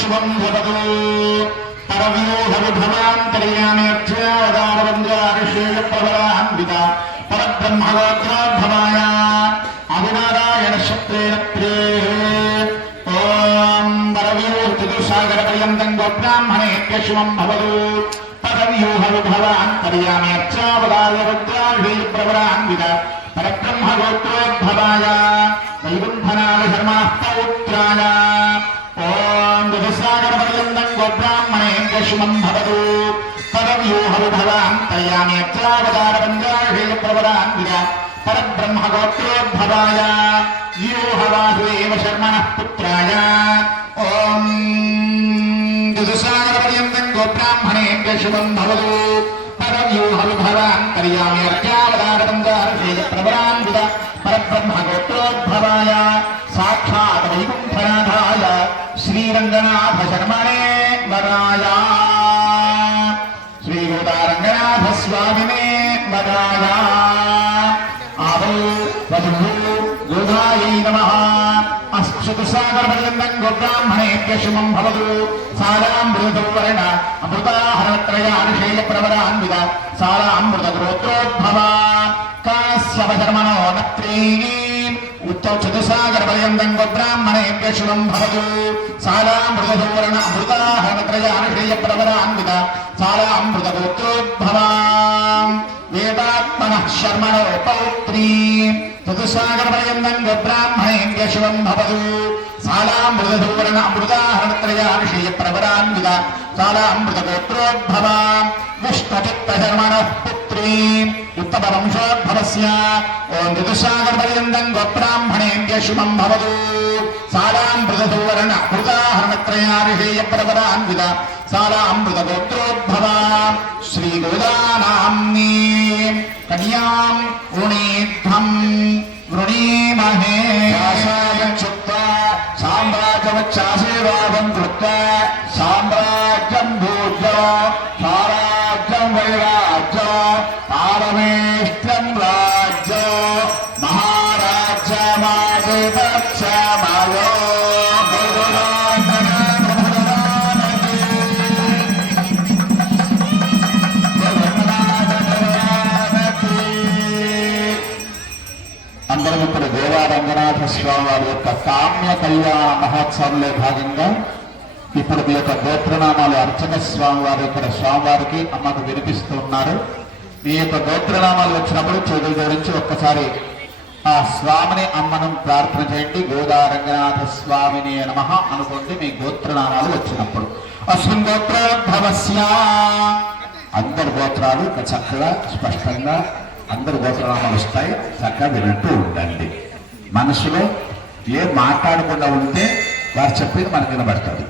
శుభం భవతు పరవ్యూహవిభవాంతర్యామేర్ధ్యావదానవంద్రారిషేయ పరబ్రహ్మగోత్రోద్భవాయ ఆదినారాయణ శక్తేన ప్రే ఓం పరవ్యూహచతుసాగరపర్యంతం గోబ్రాహ్మణేభ్య శుభం భవతు పరవ్యూహవిభవాంతర్యామేర్ధ్యావదానవంద్రారిషేయ పరబ్రహ్మగోత్రోద్భవాయ వైకుంఠనాథ శర్మణః పౌత్రాయ ఓం దుఃసాగరపర్యంతం గోబ్రాహ్మణేభ్య శుభం భవతు పరవ్యూహవిభవాంతర్యామేర్ధ్యావదానవంద్రారిషేయ పరబ్రహ్మగోత్రోద్భవాయ వ్యూహవాసుదేవ శర్మణః పుత్రాయ ఓం దుఃసాగరపర్యంతం గోబ్రాహ్మణేభ్య శుభం భవతు పరవ్యూహవిభవాంతర్యామేర్ధ్యావదానవంద్రారిషేయ పరబ్రహ్మగోత్రోద్భవాయ సాక్షాత్ వైకుంఠనాథాయ శ్రీరంగనాథ శర్మణే వరాయ శ్రీగోదారంగనాథ స్వామినే వరాయ ఆదౌ వధూ గోదాయై నమః అశ్వతుసాగరపర్యంతం గోబ్రాహ్మణేభ్య శుభం భవతు సారామృతవర్ణ అమృతాహరత్రయానుషేయ ప్రవరాన్విత సారామృతగోత్రోద్భవా కాశ్యపశర్మణో నత్రీ ఉత్తౌచతుసాగరపర్యంతం గోబ్రాహ్మణేభ్య శుభం భవతు సారామృతవర్ణ అమృతాహరత్రయానుషేయ ప్రవరాన్విత సారామృతగోత్రోద్భవా వేదాత్మనః శర్మణో పౌత్రీ చతుసాగరపర్యంతం గోబ్రాహ్మణేభ్య శుభం భవతు సాలామృతవర్ణ అమృతాహరణత్రయానుషేయ ప్రవరాన్విత సాలామృతగోత్రోద్భవా విష్ణుచిత్తశర్మణః పుత్రీ ఉత్తమవంశోద్భవస్య ఓం చతుసాగరపర్యంతం గోబ్రాహ్మణేభ్య శుభం భవతు సాలామృతవర్ణ అమృతాహరణత్రయానుషేయ ప్రవరాన్విత సాలామృతగోత్రోద్భవా శ్రీగోదానామ్నీ కన్యాం వృణీధ్వం వృణీమహే సామ్రాజ్యవచ్చాసేవాదం కృత్వా సామ్రాజ్యం భూజ సారాజ్యం వైరాజ్య పారమేష్ట్యం రాజ్య మహారాజ్యమాదేవక్షమాయో అందరం ఇప్పుడు దేవారంగనాథ స్వామి వారి యొక్క కామ్య కళ్యాణ మహోత్సవంలో భాగంగా ఇప్పుడు మీ యొక్క గోత్రనామాలు అర్చన స్వామి వారు ఇక్కడ స్వామివారికి అమ్మకు వినిపిస్తూ ఉన్నారు. మీ యొక్క గోత్రనామాలు వచ్చినప్పుడు చేతులు జోడించి ఒక్కసారి ఆ స్వామిని అమ్మను ప్రార్థన చేయండి. గోదారంగనాథ స్వామిని నమః అనుకోండి మీ గోత్రనామాలు వచ్చినప్పుడు. అస్మిన్ గోత్రోద్భవస్య అందరి గోత్రాలు చక్కగా స్పష్టంగా అందరు గోత్రనామాలు వస్తాయి. చక్కగా వింటూ ఉండండి. మనసులో ఏం మాట్లాడకుండా ఉంటే వారు చెప్పేది మనకు వినబడుతుంది.